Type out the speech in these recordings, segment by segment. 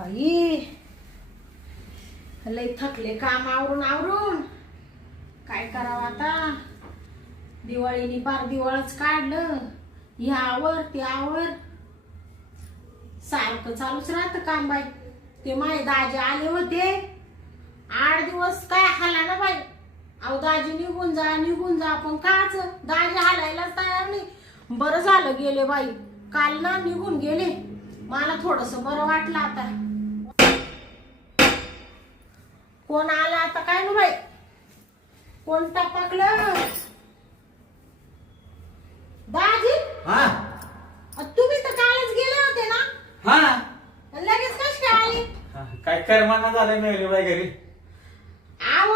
बाई लय थकले काम आवरून आवरून काय करावं आता. दिवाळीनी पार दिवाळच काढलं. यावर त्यावर सारखं चालूच राहतं काम बाई. ते माझे दाजी आले होते 8 दिवस काय हाला ना बाई. अहो दाजी निघून जा पण काच दाजी हालायलाच तयार नाही. बरं झालं गेले बाई. काल ना निघून गेले. मला थोडस बरं वाटलं आता. कोण आला आता काय ना बाई. कोण टपकलं. दाजी हा तुम्ही तर कालच गेले होते ना. हा लगेच कशी काय आली. काय कर्माना झालं मिळले बाई घरी. आव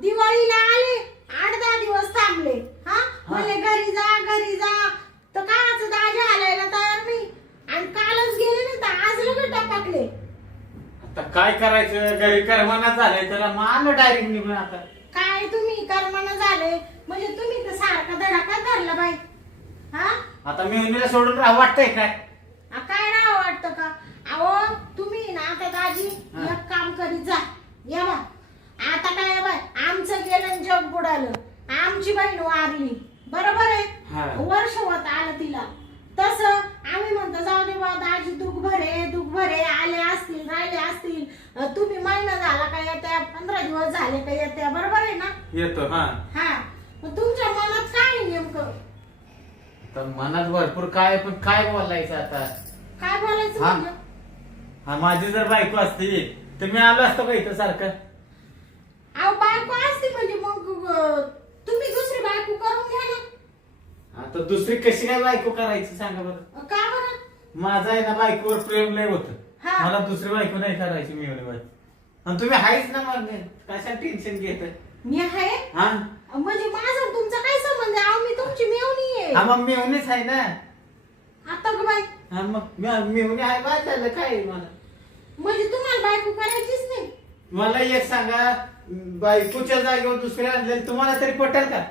दिवाळीला आले 8-10 दिवस थांबले. हा म्हणजे घरी जा तर काच दाजी हालायला तयार नाही. आणि कालच गेले नाही तर आज लगेच टपकले. आता काय करायचं घरी कर्माना झालंय तर मग आलं डायरेक्ट निघून. आता काय तुम्ही कर्मानं झाले म्हणजे तुम्ही तर सारखा धडाका धरला बाई. हा आता मिळून सोडून राहा वाटतंय काय. काय राहावं वाटतं का. अहो तुम्ही ना आता दाजी एक काम करीत जा. या बा आता काय बाय आमचं गेलं जग बुडालं. आमची बहीण वारली बरोबर हा. आहे. वर्ष होत आलं तिला. तसं आम्ही म्हणतो जाऊ दे बा दाजी दुःख भरे आले असतील राहिले असतील. तुम्ही महिना झाला का येत्या 15 दिवस झाले का येत्या बरोबर आहे ना. येतो. हा हा मग तुमच्या मनात काय आहे नेमकं. तर मनात भरपूर काय पण काय बोलायचं आता. काय बोलायचं हा. म्हणजे. हा माझी जर बायको असती तर मी आलो असतो का इथं सारखं. अहो बायको असते म्हणजे मग तुम्ही दुसरी बायको करून घ्या ना. आता दुसरी कशी काय बायको करायची सांगा बरं. का बरं. माझं आहे ना बायकोवर प्रेम लय होतं. हा. मला दुसरी बायको नाही करायची मिळवली बाई. आणि तुम्ही आहेच ना मग कशा टेन्शन घेत. मी आहे हा म्हणजे माझा तुमचा काय संबंध आहे. अहो मी तुमची मेवणी आहे. हा मग मिळवणीच आहे ना. आता ग बाई हा मग मिळवणी आहे बा झालं काय मला. म्हणजे तुम्हाला बायको करायचीच नाही. मला एक सांगा बायकोच्या जागेवर दुसऱ्या आणलेलं तुम्हाला तरी पटेल का.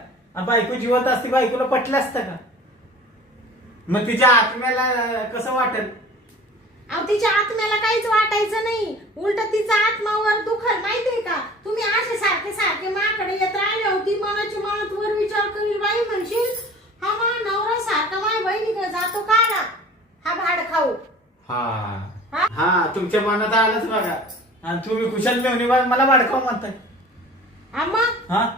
बायको जिवंत असती बायकोला पटलं असतं का. मग तिच्या आत्म्याला कसं वाटेल. अहो तिच्या आत्म्याला काहीच वाटायचं नाही. उलट तिचा आत्मावर दुखल माहितीये का. तुम्ही असे सारखे माझ्याकडे येत राहिले होती मनाची मनात वर विचार करील बाई म्हणशील हा मा नवरा सारखा माझ्या बहिणीकडे जातो का ना. हा भाड खाऊ. हा हा तुमच्या मनात आलंच बघा. आणि तुम्ही कुशल मेवणी बाई मला भाडकाव म्हणताय. आम्हा हा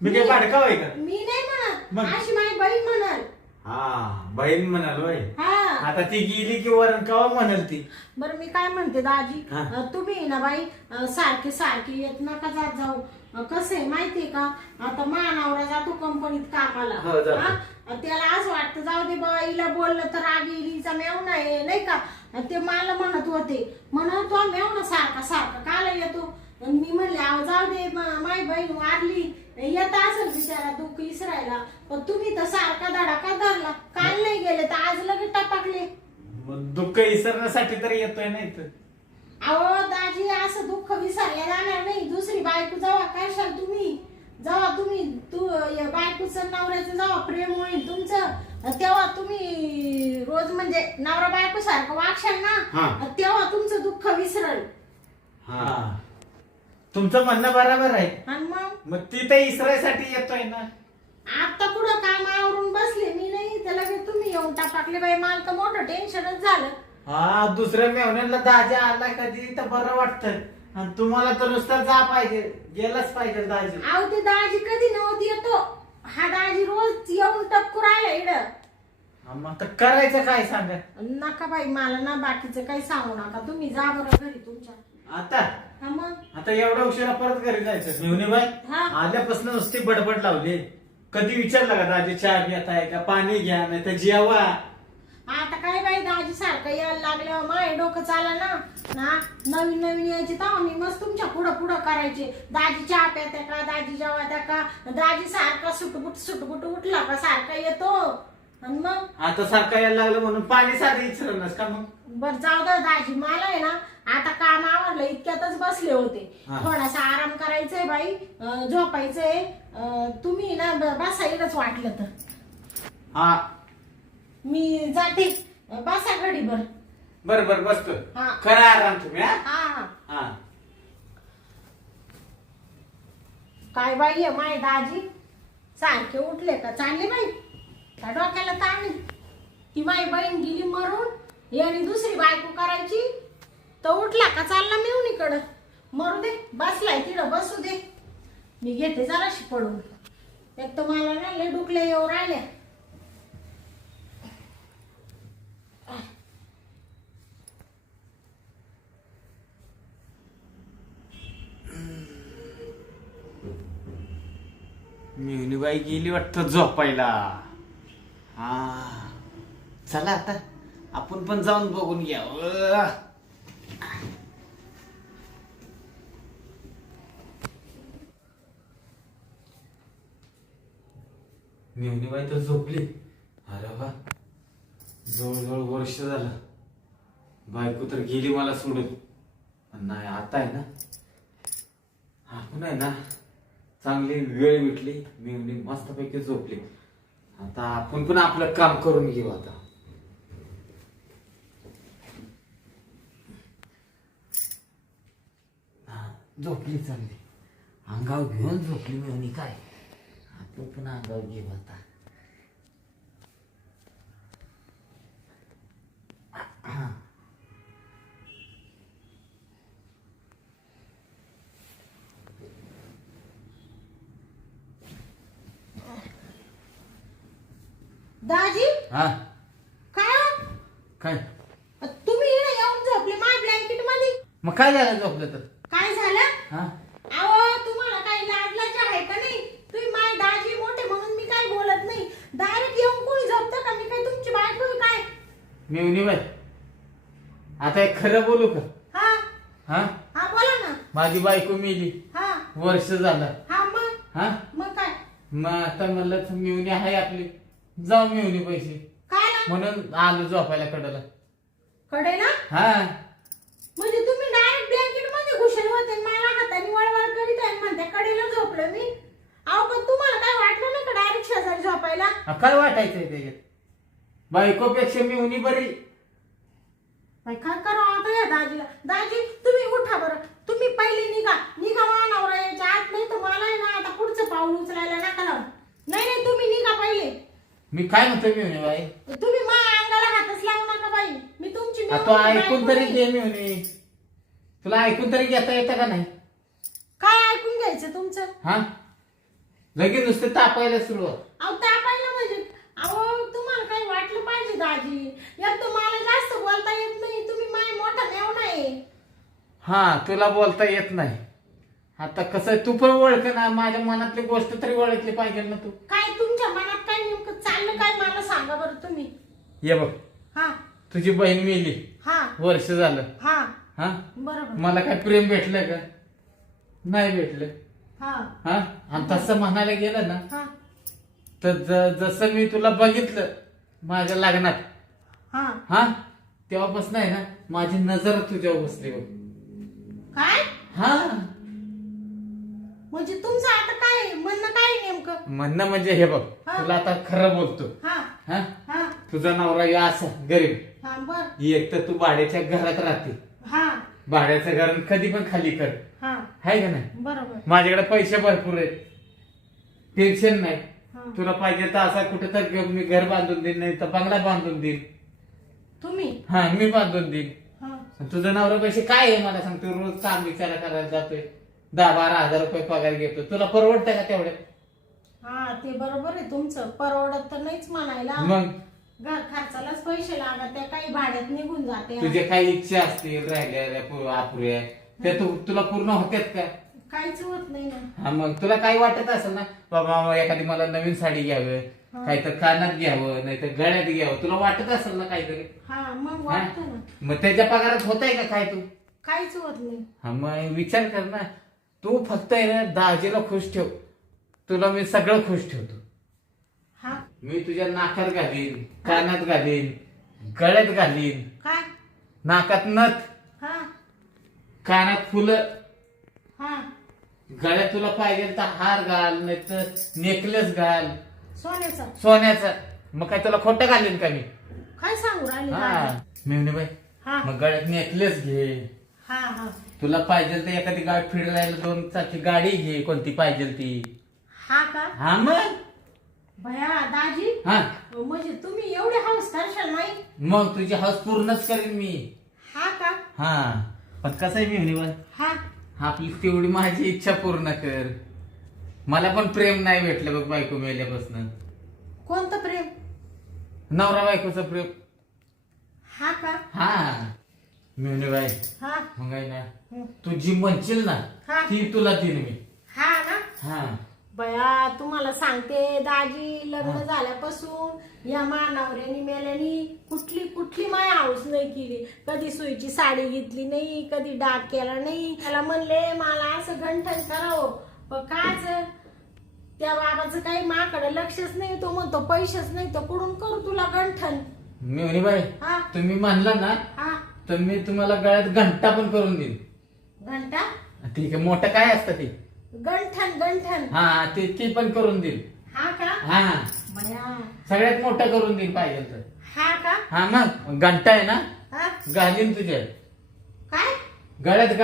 मी काय भाडकाव आहे का. मी नाही म्हणत मग? अशी माझी बहीण म्हणाल. हा बहीण म्हणाल होय. हा आता ती गेली की वरण कवा म्हणाल ती. बरं मी काय म्हणते दाजी हा. तुम्ही ना बाई सारखे येत नका जात जाऊ. कसं आहे माहितीये का आता मानावरा जातो कंपनीत कामाला. हो, जातो. हा? त्याला असं वाटतं जाऊ दे बाईला बोललं तर राग येईल हिचा मेवणा आहे नाही का. ते मला म्हणत होते म्हणत तो मेवणा सारखा काला येतो. मी म्हणले अहो जाऊ दे माझी बहीण वारली येत असेल बिचारा दुःख इसरायला. पण तुम्ही तर सारखा धडाका धरला. काल नाही गेले तर आज लगेच टपकले. मग दुःख विसरण्यासाठी तरी येतोय नाही तर. अहो दाजी असं दुःख विसरले जाणार नाही. दुसरी बायको जेव्हा करशाल तुम्ही तू बायकोचं नवऱ्याचं जेव्हा प्रेम होईल तुमचं तेव्हा तुम्ही रोज म्हणजे नवरा बायको सारखं वागशाल हा. ना तेव्हा तुमचं दुःख विसरल. हा तुमचं म्हणणं बरोबर आहे. आणि मग ती तर इसरायसाठी येतोय ना. आता पुढं काम आवरून बसले मी नाही तर लगेच तुम्ही येऊन टाकले बाई. मला तर मोठं टेन्शनच झालं. हा दुसऱ्या मेवण्याला दाजा आला कधी तर बरं वाटतं. आणि तुम्हाला तर नुसतं जा पाहिजे गेलंच पाहिजे दाजी. अहो ते दाजी कधी नव्हती येतो. हा दाजी रोज येऊन टपकू राहिला इकडं. मग तर करायचं काय सांगा. नका बाई मला ना बाकीचं काही सांगू नका. तुम्ही जा बरं घरी तुमच्या. आता हा मग आता एवढ्या उशिरा परत घरी जायचं मेवणी बाई. हा. आल्यापासून नुसती बडबड लावली. कधी विचारलं का दाजी चहा घेत आहे का पाणी घ्या नाही तर जेवा. आता काय बाई दाजी सारखं यायला लागलं माय डोकं चाला ना नवीन यायचे तेव्हा मी मस्त तुमच्या पुढं करायचे. दाजी चहा प्यात्या का दाजी जेवात्या का. दाजी सारखा सुटबुट उठला का सारखा येतो. आणि मग आता सारखं यायला लागलं म्हणून पाणी साधं विचारलंस का. मग बर जाऊ दे दाजी मला आहे ना आता काम आवडलं इतक्यातच बसले होते. हा. थोडासा आराम करायचंय बाई झोपायचंय. तुम्ही ना बसा इकडंच वाटलं तर हा मी जाते. बसा घडीभर. बरं बरं बसतो. हा. करा आराम तुम्ही. हा हा हा. काय बाई आहे माय दाजी सारखे उठले का चालले बाई त्या डोक्याला ताण आहे. ती माई बहीण गेली मरून याने दुसरी बायको करायची तर उठला का चालला मेवणीकडं. मरू दे बसलाय तिकडं बसू दे मी घेते जराशी पडून. एक तर मला ना लय डुकले येऊ राहिल्या. मिवनीबाई गेली वाटतं झोपायला. हा चला आता आपण पण जाऊन बघून घ्यावं. मिवनीबाई तर झोपली. अरे वा जवळजवळ वर्ष झालं बायको तर गेली मला सोडून. नाही आता आहे ना आपण आहे ना चांगली वेळ भेटली. मिवनी मस्तपैकी झोपली. आता आपण पण आपलं काम करून घेऊ. आता झोपली चांगली अंगावर घेऊन झोपली मिवनी. काय आपण पण अंगावर घेऊ आता. दाजी हा काय हो? काय तुम्ही इकडे येऊन झोपले माय ब्लँकेट मध्ये. मग काय झालं झोपलं तर? काय झालं? हा अहो तुम्हाला काही लाजलाच आहे का नाही? तुम्ही माय दाजी मोठे म्हणून मी काय बोलत नाही. डायरेक्ट येऊन कोणी झोपतं का? मी काय तुमची बायको आहे काय? मिवनीबाई आता एक खरं बोलू का? हा हा हा बोला ना. माझी बायको मेली हा वर्ष झालं. हा मग हा मग काय मग आता म्हणलं मिवणी आहे आपली जाऊ मिवणी पैसे काय ना म्हणून आलो झोपायला कडला. कडे ना हा म्हणजे तुम्ही डायरेक्ट ब्लँकेट मध्ये घुसले होते आणि मला हाताने वळवळ करीत आहे म्हणते कडेला झोपलं मी. अहो पण तुम्हाला काय वाटलं नाही का डायरेक्ट शेजारी झोपायला? काय वाटायचंय त्याच्यात? बायकोपेक्षा मिवणी बरी. बाई काय करावं आता या दाजीला? दाजी तुम्ही उठा बरं. तुम्ही पहिले निघा निघा मानावर यायच्या आत नाही तर मला आहे ना आता पुढचं पाऊल उचलायला नका लावू. नाही नाही तुम्ही निघा पहिले. मी काय म्हणतो मिवणी बाई? तुम्ही माझ्या अंगाला हातच लावू नका बाई. मी तुमची तू ऐकून तरी घे मिवणी. तुला ऐकून तरी घेता येतं का नाही? काय ऐकून घ्यायचं तुमचं? हा लगेच नुसतं तापायला सुरुवात. अहो तापायला म्हणजे अहो तुम्हाला काही वाटलं पाहिजे दाजी. एक तर मला जास्त बोलता येत नाही. तुम्ही माय मोठा मेवणा आहे. हा तुला बोलता येत नाही. आता कसं तू पण ओळख ना माझ्या मनातली गोष्ट तरी ओळखली पाहिजे ना तू. काय तुमच्या मनात काय नेमकं चाललं काय मला सांगा बरं तुम्ही. ये बघ हा तुझी बहीण मेली हा वर्ष झालं. हा हा बरोबर. मला काय प्रेम भेटलं का? नाही भेटलं. हा हा आणि तसं म्हणायला गेलं ना हा तर जसं मी तुला बघितलं माझ्या लग्नात हा हा तेव्हापासून आहे ना माझी नजर तुझ्यावर बसली बघ. काय हा म्हणजे तुमचं आता काय म्हणणं काय नेमकं? म्हणणं म्हणजे हे बघ हा. तुला आता खरं बोलतो. हा हा हा तुझा नवरा या असा गरीब. हा बर एक तर तू भाड्याच्या घरात राहते. हा भाड्याचं घर कधी पण खाली कर हा आहे का नाही? बरोबर. माझ्याकडे पैसे भरपूर आहेत. टेन्शन नाही. हा. तुला पाहिजे तर असा कुठे तर मी घर बांधून देईन नाही तर बंगला बांधून देईन. तुम्ही हा मी बांधून देईन. हा तुझं नवरा पैसे काय आहे मला सांगतो. रोज काम विचारा करायला जातोय 10-12 हजार रुपये पगार घेतो. तुला परवडतंय का तेवढे? हा ते बरोबर आहे तुमचं. परवडत तर नाहीच म्हणायला. मग घर खर्चालाच पैसे लागत त्या काही भाड्यात निघून जाते. तुझे काही इच्छा असतील राहिल्या अपुऱ्या त्या तुला पूर्ण होत्यात का? काहीच होत नाही ना. हा मग तुला काही वाटत असेल ना बाबा एखादी मला नवीन साडी घ्यावी काही तर कानात घ्यावं नाही तर गळ्यात घ्यावं तुला वाटत असेल ना काहीतरी. हा मग वाटतं ना. मग त्याच्या पगारात होत आहे का काय तू? काहीच होत नाही. हा मग विचार कर ना. तू फक्त आहे ना दाजीला खुश ठेव. तुला मी सगळं खुश ठेवतो. हा मी तुझ्या नाकात घालीन कानात घालीन गळ्यात घालीन काय नाकात नथ हा कानात फुलं हा गळ्यात तुला पाहिजे तर हार घाल नाही तर नेकलेस घाल सोन्याचा. सोन्याचा. मग काय तुला खोटं घालीन का मी? काय सांगू राहिले हा दाजी? मिवनी बाई हा मग गळ्यात नेकलेस घे. हा हा तुला पाहिजे तर एखादी गाडी फिरायला 2 चाकी गाडी घे, कोणती पाहिजे ती. हा का हा मग भया दाजी हा म्हणजे तुम्ही एवढे हाऊस करशाल नाही. मग तुझी हौस पूर्णच करीन मी. हा का हा पण कसं आहे मी हा आपली तेवढी माझी इच्छा पूर्ण कर. मला पण प्रेम नाही भेटलं बघ बायको मेल्यापासून. कोणतं प्रेम. नवरा बायकोचं प्रेम. हा का हा मिळणे बाई हा मग आहे ना हं. तू जी म्हणशील ना हा. ती तुला देईन मी. हा ना हा बया तुम्हाला सांगते दाजी लग्न झाल्यापासून या मानावऱ्यानी मेल्यानी कुठली कुठली माय हाऊस नाही केली. कधी सुईची साडी घेतली नाही, कधी डाग केला नाही. त्याला म्हणले मला असं गंठन करावं पण काच त्या बाबाचं काही माकडे लक्षच नाही. तो म्हणतो पैसेच नाही तर कुठून करू तुला गंठन. मिळणे बाई हा तुम्ही म्हणला ना हा तर मी तुम्हाला गळ्यात घंटा पण करून देईन. घंटा ठीक आहे मोठं काय असतं ते. गंठन गंठन हा ते पण करून देईन. हा का हा बया सगळ्यात मोठं करून देईन पाहिजे तर. हा का हा मग घंटा आहे ना हा घालीन तुझ्या काय गळ्यात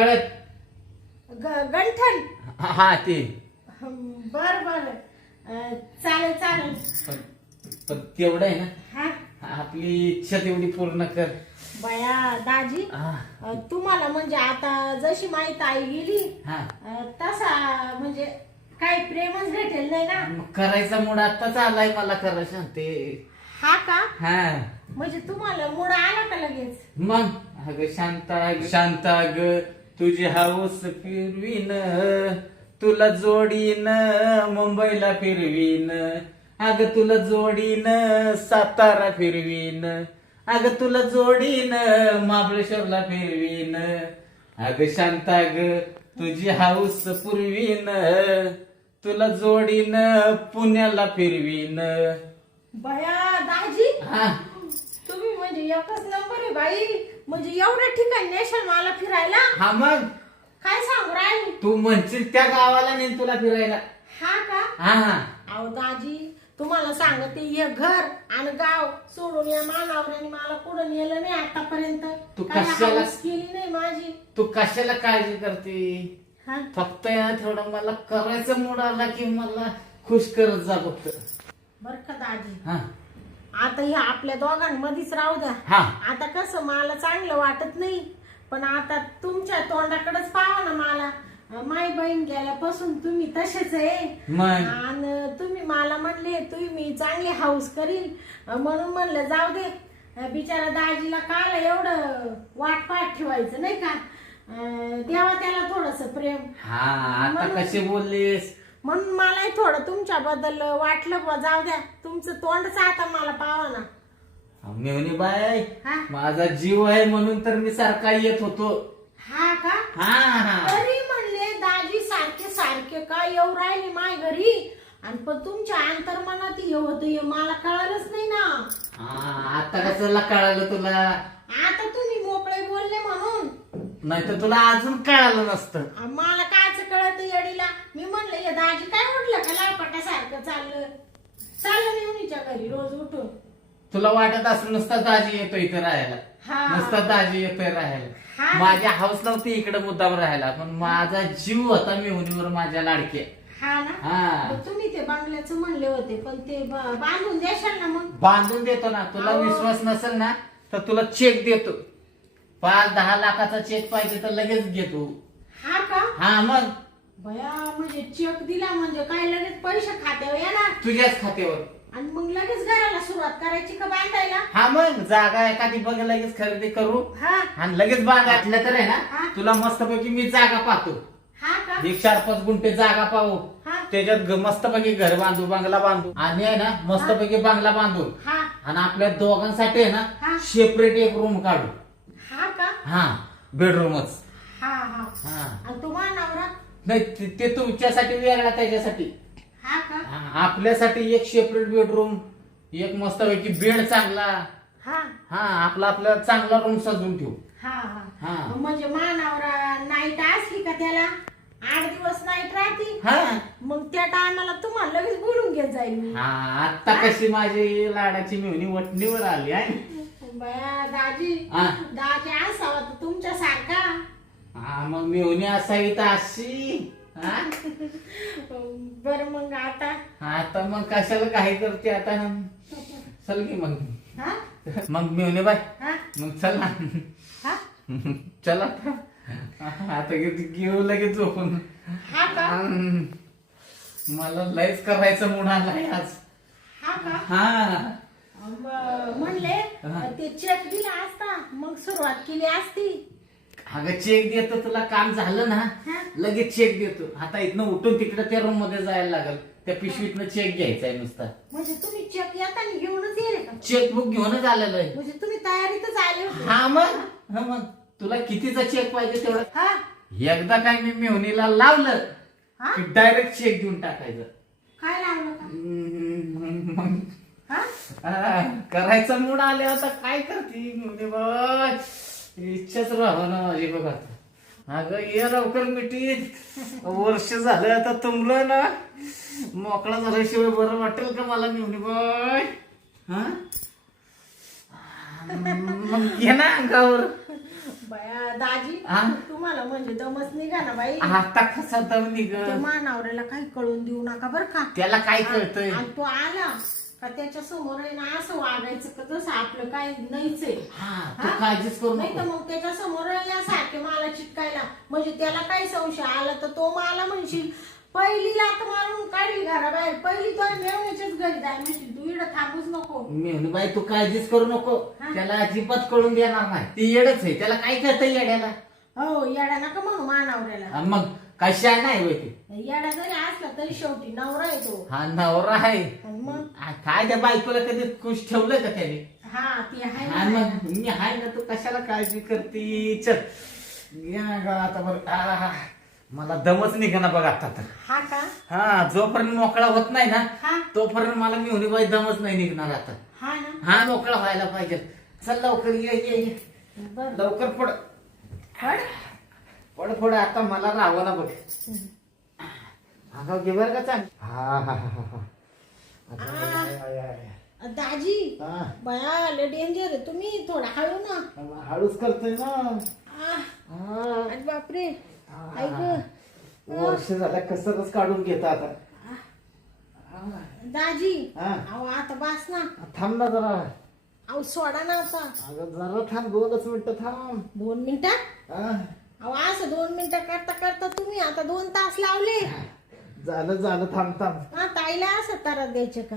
गंठन. हा ते बर बर चालेल चालेल. पण तेवढं आहे ना हा आपली इच्छा तेवढी पूर्ण कर. बया दाजी हा तुम्हाला म्हणजे आता जशी माहिती आई गेली हा तसा म्हणजे काही प्रेमच भेटेल नाही ना. मग करायचा मूड आताच आलाय मला खरं सांगते. हा का हा म्हणजे तुम्हाला मूड आला का लगेच. मग अगं शांता ग तुझी हाऊस फिरवीन, तुला जोडीन मुंबईला फिरवीन. अगं तुला जोडीन सातारा फिरवीन, अगं तुला जोडीन महाबळेश्वरला फिरवीन. अगं शांता ग तुझी हाऊस पुरवीन, तुला जोडीन पुण्याला फिरवीन. बया दाजी हा तुम्ही म्हणजे एकच नंबर आहे बाई. म्हणजे एवढ्या ठिकाणी नेशाल मला फिरायला. हा मग काय सांगू राहिली. तू म्हणशील त्या गावाला नेईन तुला फिरायला. हा का हा हा अहो दाजी तुम्हाला सांगते हे घर आणि गाव सोडून या मानावऱ्याने मला कुठं नेलं नाही आतापर्यंत. तू काही कशाला- हाऊस केली नाही माझी. तू कशाला काळजी करते. हा फक्त या थोडं मला करायचं मूड आला की मला खुश करत जा फक्त. बर का दाजी हा आता हे आपल्या दोघांमध्येच राहू द्या. हा आता कसं मला चांगलं वाटत नाही पण आता तुमच्या तोंडाकडेच पाहा ना मला. माई बहीण गेल्यापासून तुम्ही तसेच आहे. मग आणि तुम्ही मला म्हणले तुम्ही चांगली हाऊस करील म्हणून म्हणलं जाऊ दे. बिचारा दाजीला काल एवढं वाट पाहत ठेवायचं नाही का. तेव्हा त्याला थोडस प्रेम हा आता कसे बोललीस. म्हणून मलाही थोडं तुमच्याबद्दल वाटलं बा जाऊ द्या. तुमचं तोंडच आता मला पाहा ना. मेवणी बाय हा माझा जीव आहे म्हणून तर मी सारखा येत होतो. हा का हा हा तरी म्हणले दाजी सारखे सारखे का येऊ राहिले माय घरी. आणि पण तुमच्या अंतर्मनात हे होतं हे मला कळालंच नाही ना. हा आता कसं कळालं तुला. आता तुम्ही मोकळे बोलले म्हणून. नाही तर तुला अजून कळालं नसतं. मला कायच कळत येडीला. मी म्हणलं हे दाजी काय उठलं का लाळपटासारखं चाललं मेहुणीच्या घरी रोज उठून. तुला वाटत असं नुसता दाजी येतो इथं राहायला. हा नुसता दाजी येतोय राहायला. हा. माझ्या हाऊस नव्हती इकडे मुद्दाम राहायला पण माझा जीव होता मेहुणीवर माझ्या लाडके. हा ना हा मग तुम्ही ते बांगल्याचं म्हणले होते पण ते बांधून देशाल ना मग. बांधून देतो ना. तुला अहो. विश्वास नसेल ना तर तुला चेक देतो. 5-10 लाखाचा चेक पाहिजे तर लगेच घेतो. हा का हा मग बया म्हणजे चेक दिला म्हणजे काय लगेच पैसे खात्यावर येणार तुझ्याच खात्यावर. आणि मग लगेच घराला सुरुवात करायची का बांधायला. हा मग जागा एखादी बघ लगेच खरेदी करू हा आणि लगेच बांधायला तर आहे हा. ना तुला मस्तपैकी मी जागा पाहतो. हा का 4-5 गुंठे जागा पाहू. हा त्याच्यात मस्तपैकी घर बांधू बंगला बांधू आणि आहे ना मस्तपैकी बंगला बांधू हा आणि आपल्या दोघांसाठी आहे हा. ना सेपरेट एक रूम काढू. हा का हा बेडरूमच. हा हा हा आणि तुम्हाला नवरा. नाही ते तुमच्यासाठी वेगळा त्याच्यासाठी. हा का हा, आपल्यासाठी एक सेपरेट बेडरूम एक मस्तपैकी बेड चांगला. हा हा आपला चांगला रूम सजवून ठेवू. हा हा. हा म्हणजे मानावरा नाईट असली का त्याला 8 दिवस नाईट राहते. हा मग त्या टायमाला तुम्हाला लगेच बोलून घेत जाईल मी. हा आता कशी माझी लाडाची मेहुणी वटणीवर आली आहे. बया दाजी हा. दाजी असावा तर तुमच्या सारखा. हा मग मेहुणी असावी तर अशी. हा बर मग आता आता मग कशाला काही करते आता. चल की मग. हा मग मेहुणी बाय हा मग चल ना. हा चला आता घेऊ लगेच झोपून. हा का मला लयच करायचं म्हणून आलाय आज. हा का हा म्हणले ते चेक दिला असता मग सुरुवात केली असती. अगं चेक देतो तुला काम झालं ना हा. लगेच चेक देतो. आता इथनं उठून तिकडे त्या रूम मध्ये जायला लागल. त्या पिशवीतनं चेक घ्यायचा आहे नुसता. म्हणजे तुम्ही चेक येताना घेऊनच येले का? चेकबुक घेऊनच आलेलं आहे. म्हणजे तुम्ही तयारीतच आले होते. हा मग तुला कितीचा चेक पाहिजे तेवढा. हा एकदा काय मी मेहुणीला लावलं हा की डायरेक्ट चेक देऊन टाकायचं. काय लावलं का? मग हा करायचा मूड आले आता काय करते म्हणजे बाबा इच्छाच राहा ना माझी बघा. अगं ये लवकर मिटीत. वर्ष झालं आता तुमलं ना मोकळा झाल्याशिवाय बरं वाटेल का मला मेहुणी बाय. हा मग घे ना अंगावर. बया दाजी हा? तुम्हाला म्हणजे दमच निघा ना बाई. आता कसा दम निघ. ते मानावऱ्याला काही कळून देऊ नका बर का. त्याला काय कळतंय. आणि तो आला का त्याच्या समोर आहे ना असं वागायचं का जसं आपलं काही नाहीच आहे. हा तू काळजीच करू नाही तर नको. मग त्याच्या समोर यासारखे मला चिटकायला म्हणजे त्याला काही संशय आला तर तो मला म्हणशील पहिली लात मारून काढली घराबाहेर. पहिली तो मेवण्याच्याच घरी जाय म्हणशील तू इकडं थांबूच नको. मेहुणी बाई तू काळजीच करू नको. हा? त्याला अजिबात कळून देणार नाही. ती येडच आहे. त्याला काय कळतंय येड्याला. हो येडा नका म्हणू मानावऱ्याला. आणि मग कशा नाही होय ती. येडा जरी असला तरी शेवटी नवरा येतो. हा नवरा आहे. आणि मग काय त्या बायकोला कधी खुश ठेवलं का त्याने. हा ती आहे हा ना. मग मी आहे ना. तू कशाला काळजी करती. चल या गा आता बरं. मला दमच निघाना बघ आता तर. हा का हा जोपर्यंत मोकळा होत नाही ना हा तोपर्यंत मला मेहुणी बाई दमच नाही निघणार आता. हा ना हा मोकळा व्हायला पाहिजे. चल लवकर ये बर लवकर पड पड पड आता मला राहावं ना बघ. अगं घे बरं का चांग. हा हा हा हा दाजी हा. बया लय डेंजर आहे तुम्ही. थोडा हळू ना. हळूच करतोय ना. आ, हा. अरे बापरे ऐक वर्ष झालं कसं काढून घेत आता. दाजी हा. अहो आता बास ना. थांब ना जरा. अहो सोडा ना आता. अगं जरा थांब 2च मिनिटं थांब. 2 मिनिटं हा. अहो असं 2 मिनिटं करता करता तुम्ही आता 2 तास लावले. झालं थांब थांब. हा ताईला असं तारा द्यायचे का?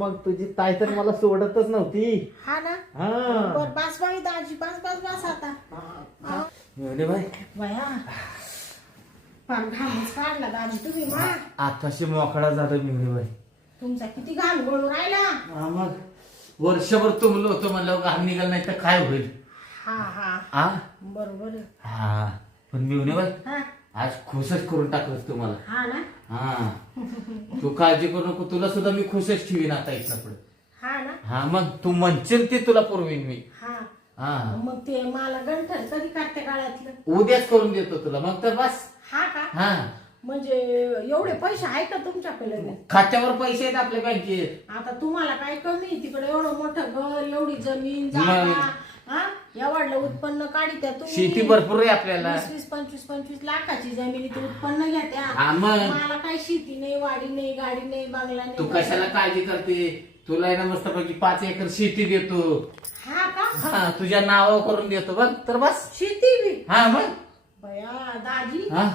मग तुझी ताई तर मला सोडतच नव्हती. हा ना हा बर बास बाई दाजी बास बास बास आता. मेहुणी बाई बया फार घामच काढला दाजी तुम्ही मा. आताशी मोकळा झाला मेहुणी बाई. तुमचा किती घाम गळून राहिला. मग वर्षभर तुमलो होतो म्हणलं घाम निघाल नाही तर काय होईल. हा हा हा बरोबर आहे. हा पण मेहुणी बाई हा आज खुशच करून टाकलंस तुम्हाला. हा ना हा तू काळजी करू नको. तुला सुद्धा मी खुशच ठेवीन आता इथनं पुढे. हा ना हा मग तू म्हणशील ते तुला पुरवीन मी. हा हा मग ते मला गंठन कधी काढते काळातलं. उद्याच करून देतो तुला मग तर बस. हा का हा म्हणजे एवढे पैसे आहे का तुमच्याकडे? खात्यावर पैसे आहेत आपल्या बँकेत. आता तुम्हाला काय कमी तिकडे एवढं मोठं घर एवढी जमीन मग. जागा हा एवढलं उत्पन्न काढीत्या तुम्ही. शेती भरपूर आहे आपल्याला. 20-25 लाखाची जमिनीत उत्पन्न घ्या. हा मग. मला काही शेती नाही वाडी नाही गाडी नाही बंगला तू नाही. कशाला काळजी करते. तुला आहे ना मस्तपैकी 5 एकर शेती देतो. हा का हा तुझ्या नावावर करून देतो बघ तर बस. शेती बी हा मग. बया दाजी हा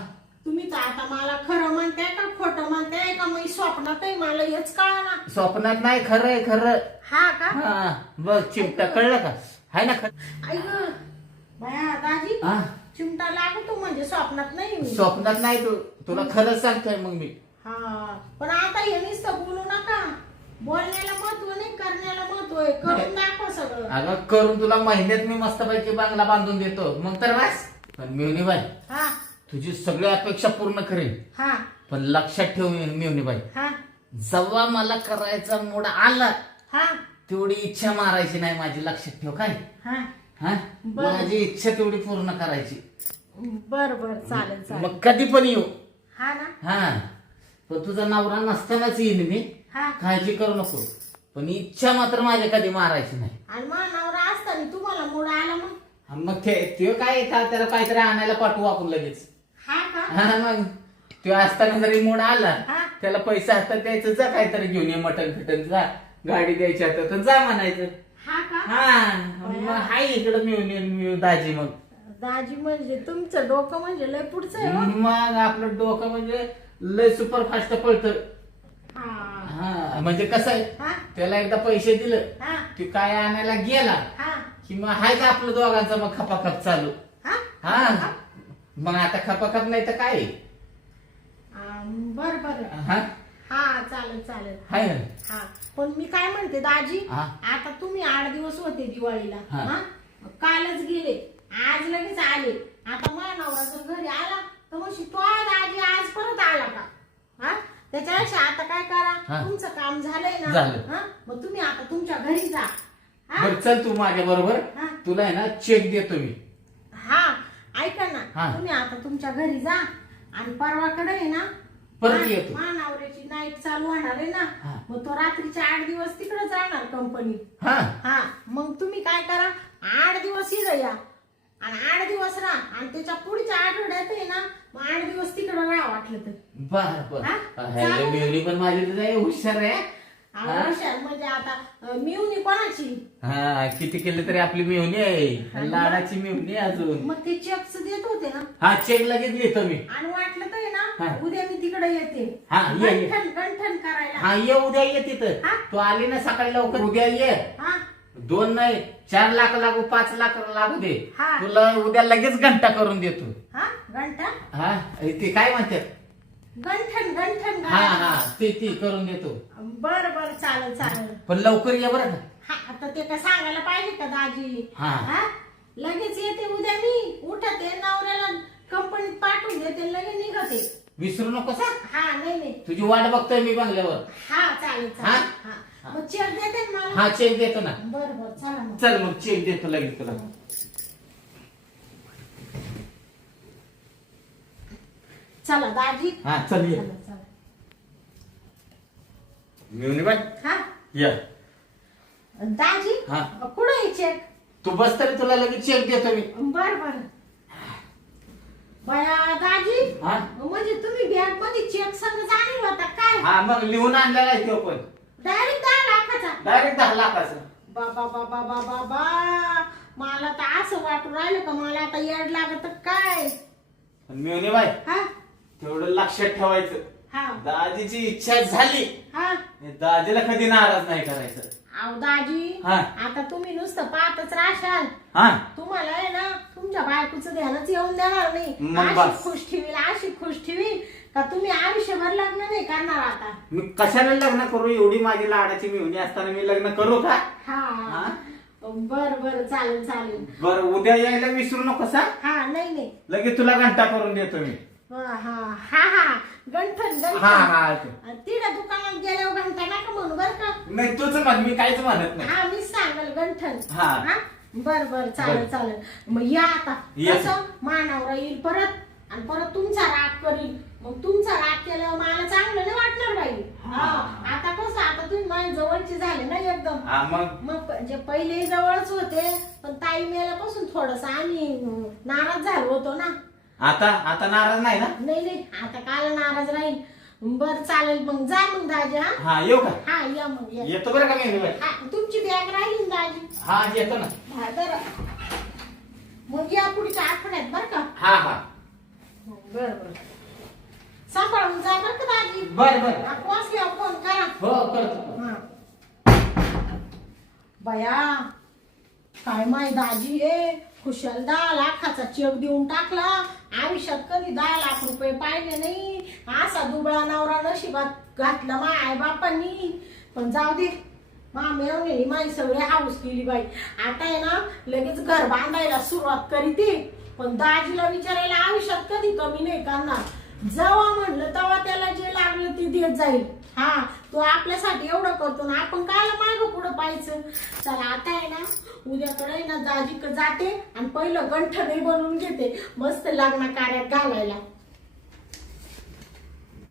तुम्ही तर आता मला खरं म्हणताय का खोटं म्हणताय का मी स्वप्नात आहे मला हेच कळा ना. स्वप्नात नाही खरंय खरं. हा का हा बघ चिमटा कळलं का. हाय ना खरं. ऐक बया दाजी हा चिमटा लागतो म्हणजे स्वप्नात नाही मी. स्वप्नात नाही तू. तुला खरंच सांगतोय मग मी. हा पण आता हे नुसतं बोलू नका. बोलण्याला महत्व नाही करण्याला महत्व आहे. करून दाखव सगळं. अगं करून तुला महिन्यात मी मस्तपैकी बांगला बांधून देतो मग तर बस. पण मेहुणी बाई हा तुझी सगळी अपेक्षा पूर्ण करेन. हा पण लक्षात ठेव मेहुणी बाई हा जेव्हा मला करायचा मूड आला हा तेवढी इच्छा मारायची नाही माझी. लक्षात ठेव काय. हा हा बरं. माझी इच्छा तेवढी पूर्ण करायची. बर बर चालेल चालेल. मग कधी पण येऊ. हा ना हा पण तुझा नवरा नसतानाच येईन मी. हा काळजी करू नको. पण इच्छा मात्र माझ्या कधी मारायची नाही. आणि मग नवरा दिवसांनी तुम्हाला मूड आला मग? मग ते काय त्याला काहीतरी आणायला पाठवू आपण लगेच. हा का? हा मग तो असताना जरी मूड आला हा. त्याला पैसे हातात द्यायचं, जा काहीतरी घेऊन ये मटण फिटन, जा गाडी द्यायची आता तर जा म्हणायचं. हा का? हा मग हाय इकडं मिळून दाजी. मग दाजी म्हणजे तुमचं डोकं म्हणजे लय पुढचं आहे हो. मग आपलं डोकं म्हणजे लय सुपरफास्ट पळतं. हा. हा म्हणजे कसं आहे, हा. त्याला एकदा पैसे दिलं हा. ते काय आणायला गेला हा. कि मग हायच आपलं दोघांचं मग खपाखप चालू. हा. हा मग आता खपाखप नाही तर काय. बर बर. हा हा चालेल चालेल. हाय ना. हा पण मी काय म्हणते दाजी, हा. आता तुम्ही 8 दिवस होते दिवाळीला. हा. हा कालच गेले, आज लगेच आले. आता माझ्या नवरा घरी आला तर मग तो दाजी आज परत आला का? हा त्याच्यापेक्षा आता काय हा. करा, तुमचं काम झालंय ना. झालं. हा मग तुम्ही आता तुमच्या घरी जा. हा? बरं चल तू माझ्या बरोबर, हा. तुला आहे ना चेक देतो मी. हा ऐका ना, हा. तुम्ही आता तुमच्या घरी जा आणि परवाकडे आहे ना परत येतो. मानावऱ्याची नाईट चालू होणार आहे ना. हा. मग तो रात्रीचे 8 दिवस तिकडे जाणार कंपनीत. हा हा मग तुम्ही काय करा, 8 दिवस इकडे या आणि 8 दिवस राहा आणि त्याच्या पुढच्या आठवड्यात आहे ना मग 8 दिवस तिकडे राहा वाटलं तर. बर बर. हा? हॅलो मेवणी पण माझी तर हुशार आहे. हुशार म्हणजे आता मिळून कोणाची? हा किती केलं तरी आपली मेवणी आहे, लाडाची मेवणी आहे अजून. मग ते चेक्स देत होते ना. हा चेक लगेच लिहितो मी. आणि वाटलं तर आहे ना हा. उद्या मी तिकडे येते हा, ये, ये. गंठन करायला. हा ये उद्या ये तिथं. हा? तू आली ना सकाळी लवकर उद्या ये. हा 2 नाही 4 लाख लागू 5 लाख लागू दे, हा. तुला उद्या लगेच घंटा करून देतो. हा घंटा हा ते काय म्हणतात, गंठन हा हा ते करून देतो. बर बर चालेल चालेल. पण लवकर ये बरं का. हा आता ते काय सांगायला पाहिजे का दाजी? हा. हा लगेच येते उद्या, मी उठते नवऱ्याला कंपनीत पाठवून देते लगेच निघते. विसरू नकोस हा. हा नाही नाही. तुझी वाट बघतोय मी बंगल्यावर. हा चालेल चालेल. हा मग चेक देते ना मला? हा चेक देतो ना. बर बर चला मग. चल मग चेक देतो लगेच तुला. चला दाजी. हा चल ये. चला चला. मिळून बाय हा या. दाजी हा. कुठे आहे चेक? तू बस तरी तुला लगेच चेक देतो मी. बर बर. बया दाजी हा म्हणजे तुम्ही बँक मध्ये चेक संग जाणील होता काय? हा मग लिहून आणलेला आहे तो पण डायरेक्ट 10 लाखाचा. डायरेक्ट 10 लाखाचा. बाबा बाबा बाबा बाबा, मला तर असं वाटून राहिलं का मला आता येड लागत काय. पण मिळून बाय हा तेवढं लक्षात ठेवायचं, हा दाजीची इच्छा झाली हा. दाजीला कधी नाराज नाही करायचं. अहो दाजी हा. आता तुम्ही नुसतं पाहतच राहशाल, हा तुम्हाला आहे ना तुमच्या बायकोचं ध्यानच येऊन देणार नाही. मग अशी बस. खुश ठेवील अशी खुश ठेवील का तुम्ही आयुष्यभर लग्न नाही करणार आता. मी कशाला लग्न करू, एवढी माझी लाडाची मिळून असताना मी लग्न करू का. हा हा? बर बर चालेल चालेल. बर उद्या यायला विसरू नकोस हा. हा नाही नाही. लगेच तुला घंटा करून देतो मी. हा हा हा हा गंठन हा हा तिला दुकानात गेल्यावर घंटा नका म्हणू बर का. नाही तुझं म्हण, मी काहीच म्हणत नाही. हा मी सांगल गंठन. हा. बर बर चालेल बर. चालेल. मग या आता ये. कसं मानावर येईल परत आणि परत तुमचा राग करील. मग तुमचा राग केल्यावर मला चांगलं नाही वाटणार बाई. हा. आता कसं आता तुम्ही माझ्या जवळचे झाले ना एकदम. हा मग मग जे पहिले जवळच होते पण ताई मेल्यापासून थोडस आम्ही नाराज झालो होतो ना. आता नाराज नाही ना. नाही नाही आता काल नाराज राहील. बर चालेल मग जा मग दाजी. हा हा येऊ का. हा या मग या. येतो बरं का मी. हा, तुमची बॅग राहिली ना दाजी. हा येतो ना. हा बरं. मग या पुढच्या आठवड्यात बर का. हा हा बर बर सांभाळून जा बर का दाजी. बर बर पोहोचल्यावर फोन करा. हो करतो. हा. बया काय माय दाजी आहे खुशाल 10 लाखाचा चेक देऊन टाकला. आयुष्यात कधी 10 लाख रुपये पाहिले नाही. असा दुबळा नवरा नशिबात घातला माय आई बापांनी. पण जाऊ दे मेवणी माई सगळे हाऊस केली बाई. आता आहे ना लगेच घर बांधायला सुरुवात करीते. पण दाजीला विचारायला आयुष्यात कधी कमी नाही करणार. जेव्हा म्हणलं तेव्हा त्याला जे लागलं ते देत जाईल. हा तो आपल्यासाठी एवढं करतो ना आपण कायला मागं पुढं पाहायचं. चला आता आहे ना उद्याकडे ना दाजीकडे जाते आणि पहिलं गंठनही बनवून घेते मस्त लग्न कार्यात घालायला.